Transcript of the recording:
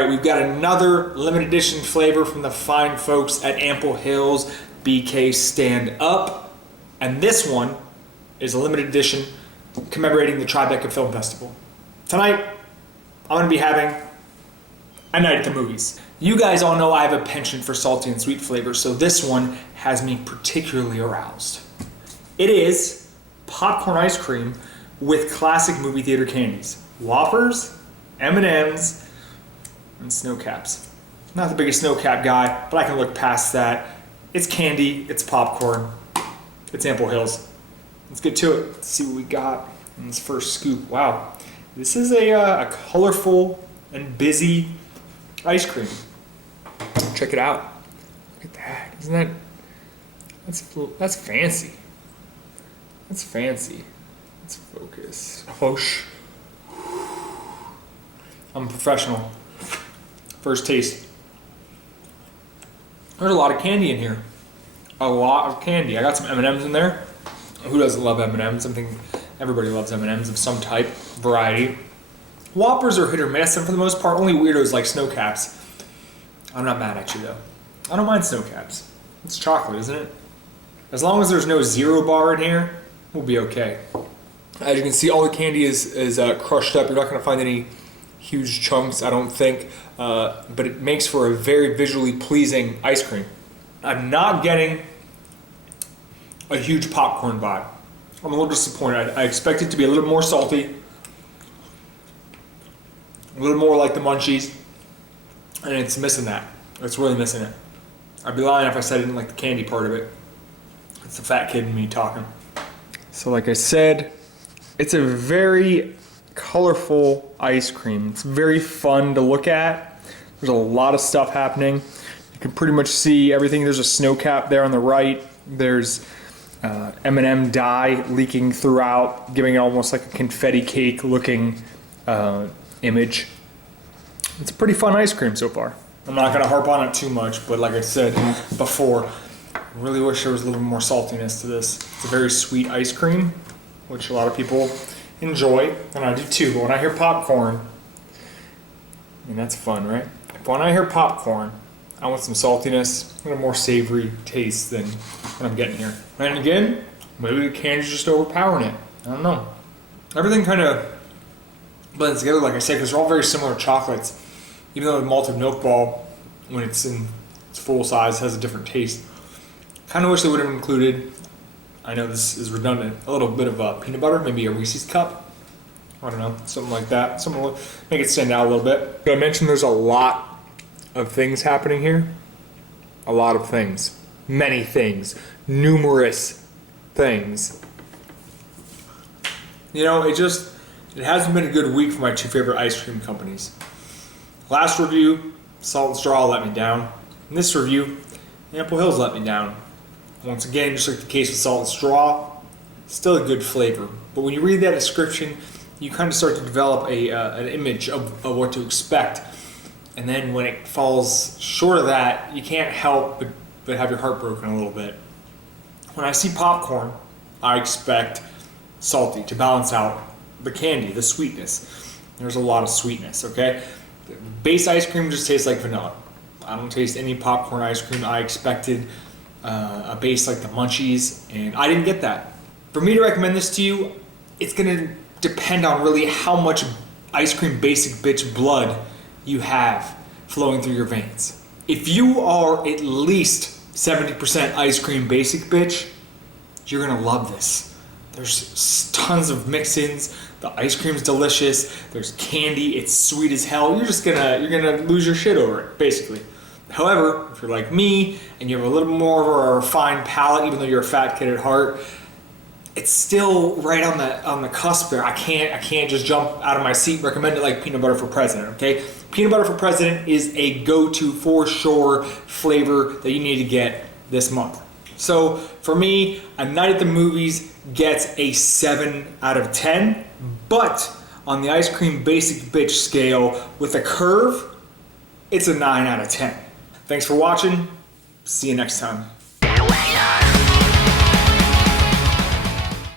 right, we've got another limited edition flavor from the fine folks at Ample Hills BK Stand Up. And this one is a limited edition commemorating the Tribeca Film Festival. Tonight, I'm gonna be having a night at the movies. You guys all know I have a penchant for salty and sweet flavors, so this one has me particularly aroused. It is popcorn ice cream with classic movie theater candies. Whoppers, M&Ms, and snow caps. Not the biggest snow cap guy, but I can look past that. It's candy, it's popcorn, it's Ample Hills. Let's get to it. Let's see what we got in this first scoop. Wow, this is a colorful and busy ice cream. Check it out. Look at that. Isn't that, that's fancy. That's fancy. Let's focus. Whoosh. I'm a professional. First taste. There's a lot of candy in here. A lot of candy. I got some M&Ms in there. Who doesn't love M&Ms? I think everybody loves M&Ms of some type, variety. Whoppers are hit or miss, and for the most part, only weirdos like snow caps. I'm not mad at you though. I don't mind snow caps. It's chocolate, isn't it? As long as there's no zero bar in here, we'll be okay. As you can see, all the candy is crushed up. You're not going to find any huge chunks, I don't think, but it makes for a very visually pleasing ice cream. I'm not getting a huge popcorn vibe. I'm a little disappointed. I expect it to be a little more salty, a little more like the Munchies, and it's missing that. It's really missing it. I'd be lying if I said I didn't like the candy part of it. It's the fat kid in me talking. So like I said, it's a very colorful ice cream. It's very fun to look at. There's a lot of stuff happening. You can pretty much see everything. There's a snow cap there on the right. There's M&M dye leaking throughout, giving it almost like a confetti cake looking image. It's a pretty fun ice cream so far. I'm not gonna harp on it too much, but like I said before, I really wish there was a little more saltiness to this. It's a very sweet ice cream, which a lot of people enjoy, and I do too, but when I hear popcorn, and that's fun, right? When I hear popcorn, I want some saltiness and a more savory taste than what I'm getting here. And again, maybe the candy's just overpowering it. I don't know. Everything kind of blends together, like I said, because they're all very similar chocolates. Even though the malted milk ball, when it's in its full size, has a different taste. Kind of wish they would have included, I know this is redundant, a little bit of peanut butter, maybe a Reese's cup. I don't know, something like that. Something to make it stand out a little bit. I mentioned there's a lot of things happening here. A lot of things. Many things. Numerous things. You know, it hasn't been a good week for my two favorite ice cream companies. Last review, Salt and Straw let me down. In this review, Ample Hills let me down. Once again, just like the case with Salt and Straw, still a good flavor. But when you read that description, you kind of start to develop an image of what to expect. And then when it falls short of that, you can't help but have your heart broken a little bit. When I see popcorn, I expect salty to balance out the candy, the sweetness. There's a lot of sweetness, okay? Base ice cream just tastes like vanilla. I don't taste any popcorn ice cream. I expected a base like the Munchies, and I didn't get that. For me to recommend this to you, it's gonna depend on really how much ice cream basic bitch blood you have flowing through your veins. If you are at least 70% ice cream basic bitch, you're gonna love this. There's tons of mix-ins. The ice cream's delicious. There's candy. It's sweet as hell. You're gonna lose your shit over it, basically. However, if you're like me and you have a little more of a refined palate, even though you're a fat kid at heart, it's still right on the cusp there. I can't just jump out of my seat and recommend it like peanut butter for president. Okay, peanut butter for president is a go-to for sure flavor that you need to get this month. So for me, a night at the movies gets a 7 out of 10, but on the ice cream basic bitch scale with a curve, it's a 9 out of 10. Thanks for watching. See you next time.